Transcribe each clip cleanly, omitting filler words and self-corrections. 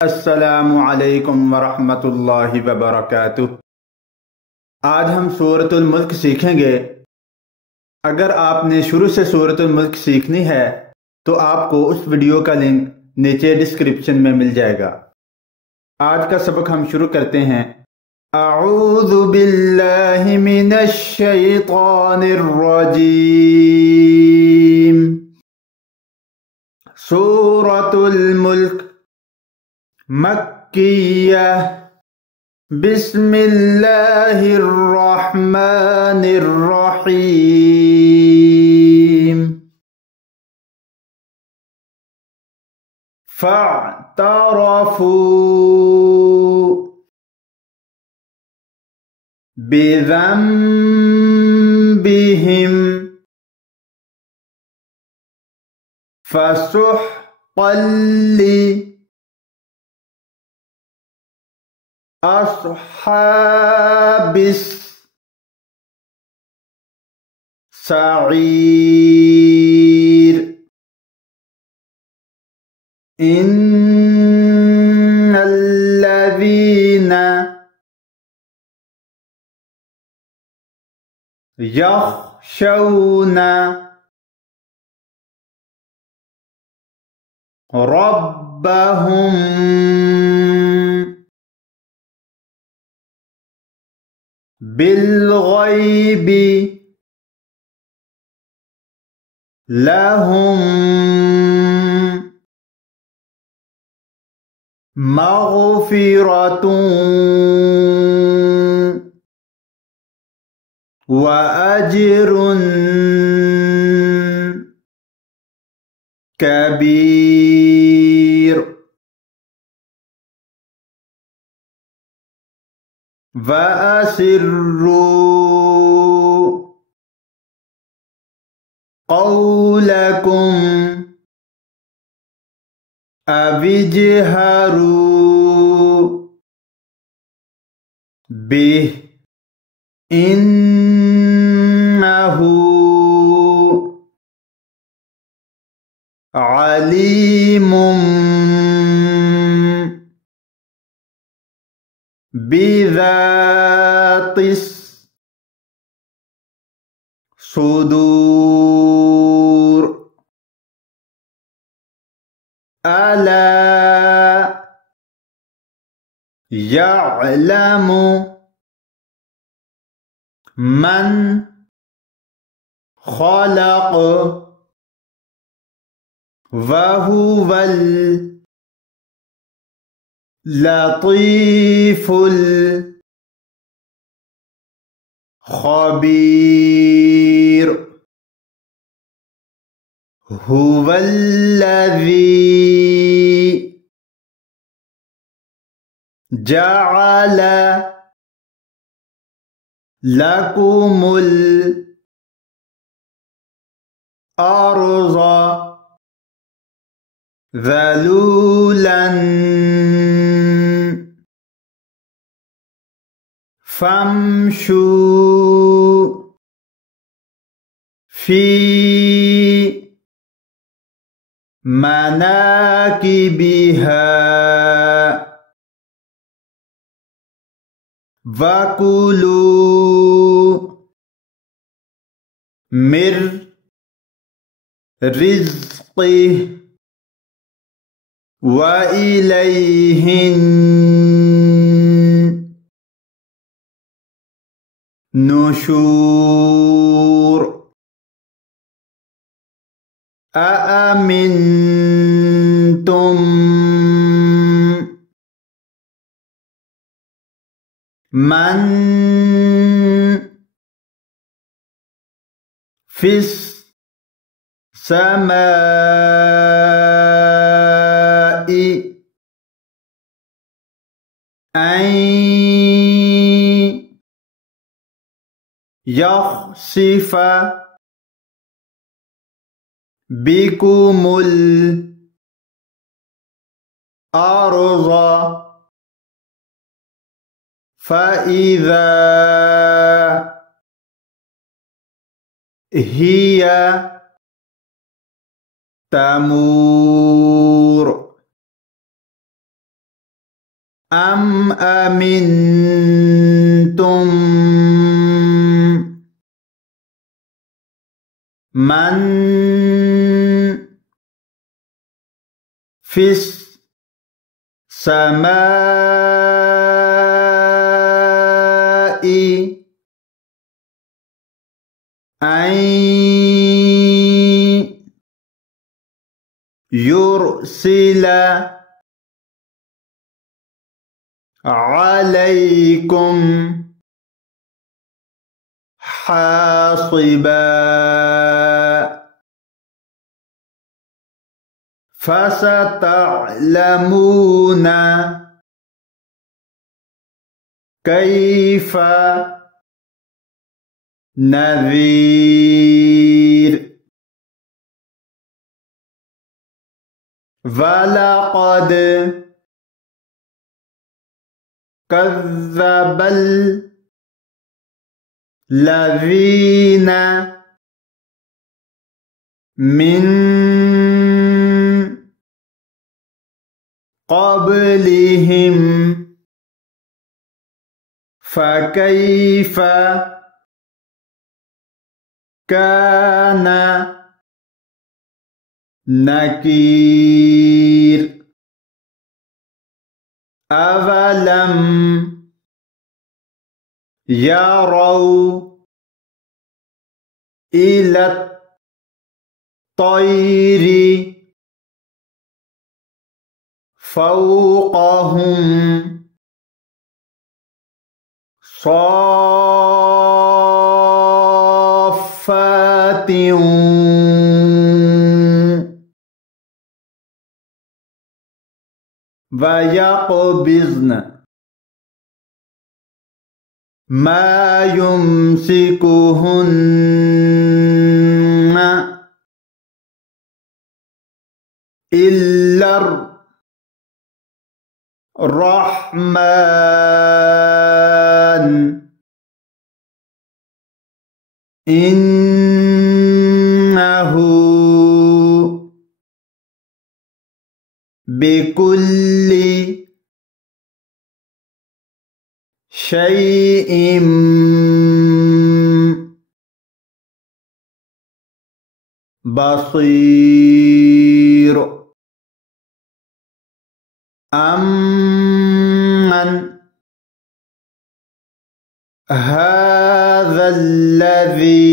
अस्सलामु अलैकुम वरहमतुल्लाहि वबरकातुह। आज हम सूरतुल मुल्क सीखेंगे। अगर आपने शुरू से सूरतुल मुल्क सीखनी है तो आपको उस वीडियो का लिंक नीचे डिस्क्रिप्शन में मिल जाएगा। आज का सबक हम शुरू करते हैं। अऊज़ु बिल्लाहि मिनश शैतानिर रजीम। सूरतुल मुल्क मक्किया। बिस्मिल्लाहिर रहमानिर रहीम। फ़अतरफ़ू बिज़ंबिहिम फ़सुह्क़न लिअस्हाबिस सईर। इन्नल्लज़ीना यख़शौना रब्बहुम बिल्ग़ैबि लहुम मग़फ़िरतुन व अज्रुन कबीर। वअसिर्रू क़ौलकुम अविजहरू बिह इन्नहु अलीमुम बिज़ातिस सुदूर। अला यअलमु मन ख़लक़ वहुवल लतीफ़ुल ख़बीर। हुवल्लज़ी जअल लकुमुल अर्ज़ ज़लूलन फम्शू फी मनाकिबिहा वकुलू मिर रिज़्क़िह व इलैहिन नुशूर। अअमिनतुम मन फिस समाई अन यख़सिफ़ बिकुमुल अर्ज़ फ़इज़ा हिय तमूर। أم أمنتم من في السماء أن يرسل عليكم حاصبا فستعلمون كيف نذير ولقد كذب الذين من قبلهم فكيف كان نكير أولم يروا إلى الطير فوقهم صافات ويقبضن ما يمسكهن إلا الرحمن إنه بكل شيء بصير أمن هذا الذي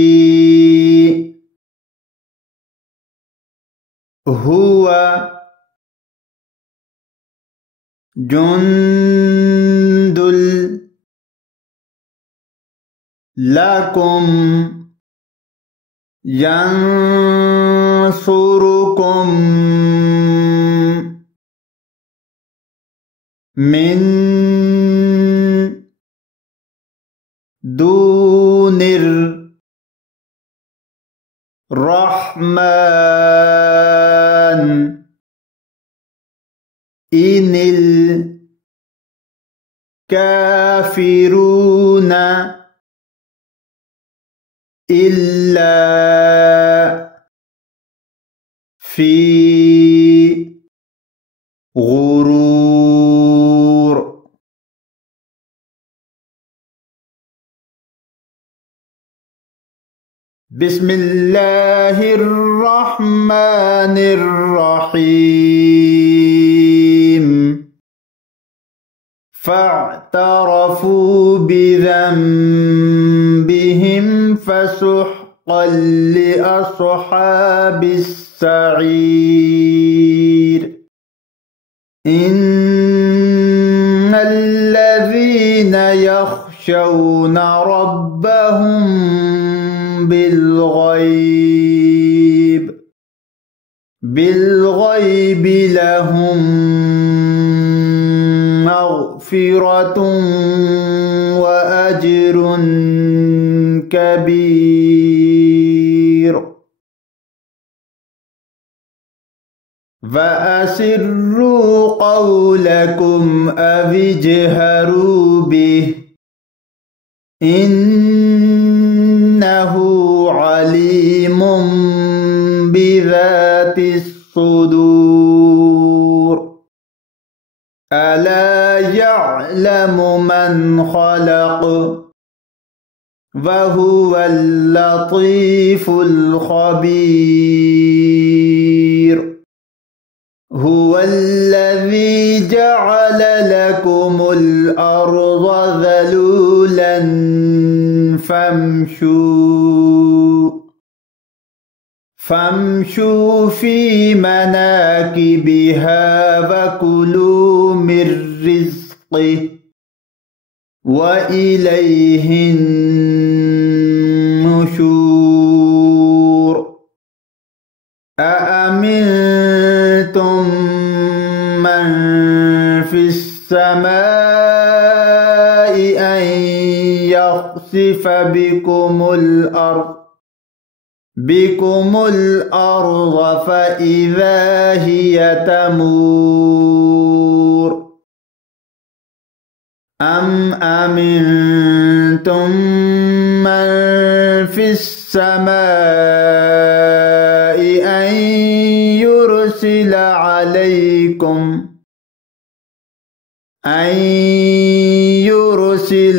هو جند لكم ينصركم من دون الرحمن إن الكافرون إلا في غرور بسم الله الرحمن الرحيم فاعترفوا بذنبهم فسحقا لأصحاب السعير إن الذين يخشون ربهم بالغيب لهم مغفرة وأجر كبير فأسروا قولكم أو اجهروا به إنه عليم بذات الصدور अला यअलमु मन खलक़ वहुवल लतीफुल खबीर हुवल्लज़ी जअल लकुमुल अर्ज़ ज़लूलन फम्शू फी मनाकिबिहा वकुलू मिर रिज़्क़िही व इलैहिन नुशूर। अअमिनतुम मन फिस समाई अन यख़सिफ बिकुमुल अर्ज़ फ़इज़ा हिय तमूर। अम अमिनतुम मन फिस समाई अन युरसिल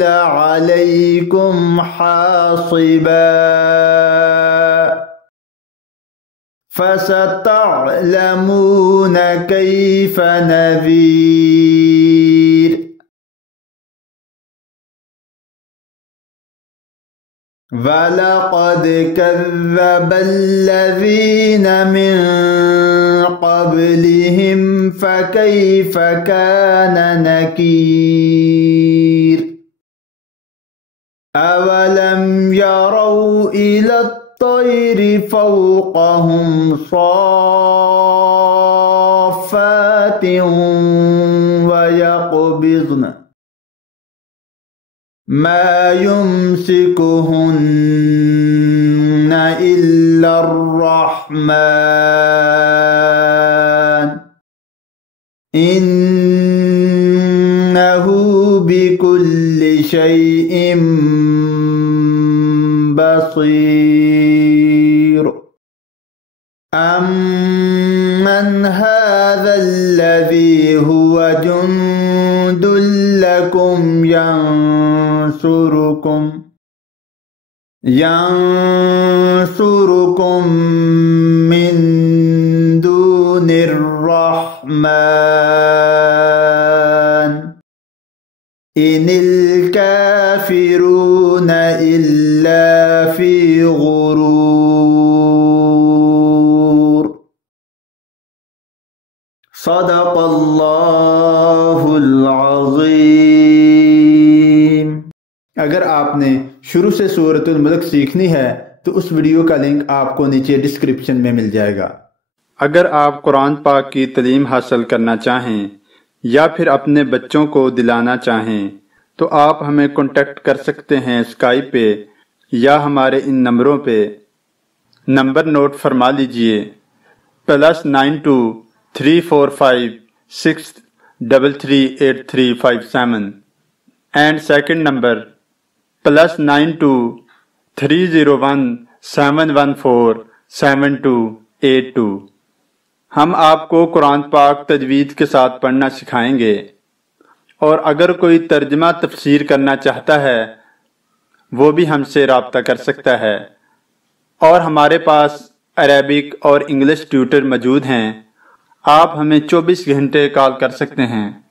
अलैकुम हासिबा फसतअलमून कैफ नज़ीर। वलक़द कज़्ज़बल्लज़ीन मिन क़ब्लिहिम फ़कैफ़ कान नकीर। अवलम यरौ इलत्तैरि फ़ौक़हुम सॉफ़्फ़ातिन वयक़बिज़न मा युम्सिकुहुन्न इल्लर रहमान इन्नहु बिकुल्लि शैइन बसीर। अम्मन हाज़ल्लज़ी हुवा जुन्दुल लकुम यंसुरुकुम मिन दूनिर रहमान इनिल काफिरून इल्ला फी गुरूर। सदक़ल्लाहुल अज़ीम। अगर आपने शुरू से सूरतुल मुल्क सीखनी है तो उस वीडियो का लिंक आपको नीचे डिस्क्रिप्शन में मिल जाएगा। अगर आप कुरान पाक की तालीम हासिल करना चाहें या फिर अपने बच्चों को दिलाना चाहें तो आप हमें कांटेक्ट कर सकते हैं स्काइप पे या हमारे इन नंबरों पे। नंबर नोट फरमा लीजिए +92 345 6338357 एंड सेकंड नंबर +92 301 714 7282। हम आपको कुरान पाक तजवीद के साथ पढ़ना सिखाएंगे और अगर कोई तर्जमा तफसीर करना चाहता है वो भी हमसे राब्ता कर सकता है। और हमारे पास अरेबिक और इंग्लिश ट्यूटर मौजूद हैं। आप हमें 24 घंटे कॉल कर सकते हैं।